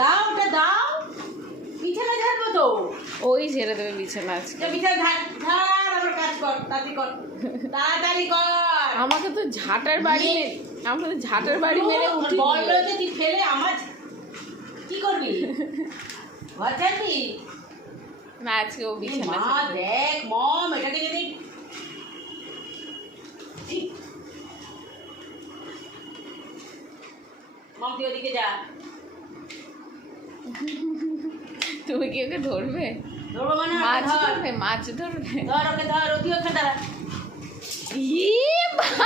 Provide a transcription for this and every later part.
দাও ওটা দাও, বিছানা ঝাড়বো তো। ওই ঝেড়ে দেবে বিছানা আজকে। বিছানা ঝাড় ঝাড়, আমার কাজ কর, তাড়াতাড়ি কর, তাড়াতাড়ি কর। আমাকে তো ঝাঁটার বাড়ি মেরে উঠি বললো যে তুই ফেলে আমার কি করবি? ঘর ঝাড়বি না, আজকে ও বিছানা মা? দেখ মম, এটাকে যদি মম তুই ওদিকে যা। তুমি কি ওকে ধরবে? ধরবো মানে মাছ ধর, ধরবে, মাছ ধরবে। ধর ওকে, ধর তুই ওখানে দাঁড়া।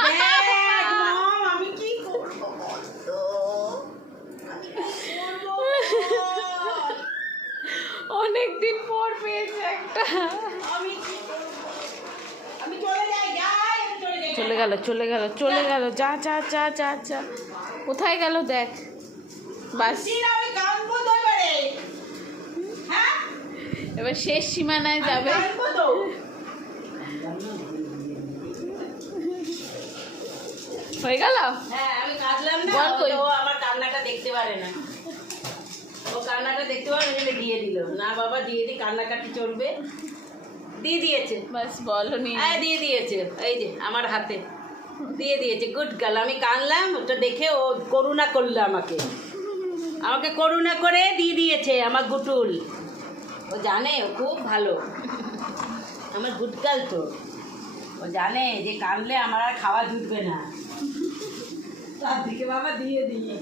দেখ, মম, আমি কি করবো বলতো? আমি কি করবো বল? অনেকদিন পর পেয়েছে একটা। আমি কি করবো? আমি চলে যাই, যাই, আমি চলে যাই। চলে গেল। যা। কোথায় গেল দেখ। বাস, আমি কাঁদবো তো এবারে। হ্যাঁ, এবার শেষ সীমানায় আমি যাবে। কাঁদবো তো। হয়ে গেল। হ্যাঁ, আমি কাঁদলাম না, বল কই? ও আমার কান্নাটা দেখতে পারে না। ও কান্নাটা দেখতে পারে না, দিয়ে দিল। না বাবা, দিয়ে দি, কান্নাকাটি চলবে। দিয়ে দিয়েছে, বাস বলো নি। হ্যাঁ দিয়ে দিয়েছে। এই যে আমার হাতে দিয়ে দিয়েছে। Good girl. আমি কানলাম, ওটা দেখে ও করুণা করলো আমাকে করুণা করে দিয়ে দিয়েছে আমার গুটুল। ও জানে ও খুব ভালো, আমার গুড গার্ল তো। ও জানে যে কানলে আমার আর খাওয়া জুটবে না, তার দিকে বাবা দিয়ে দিয়ে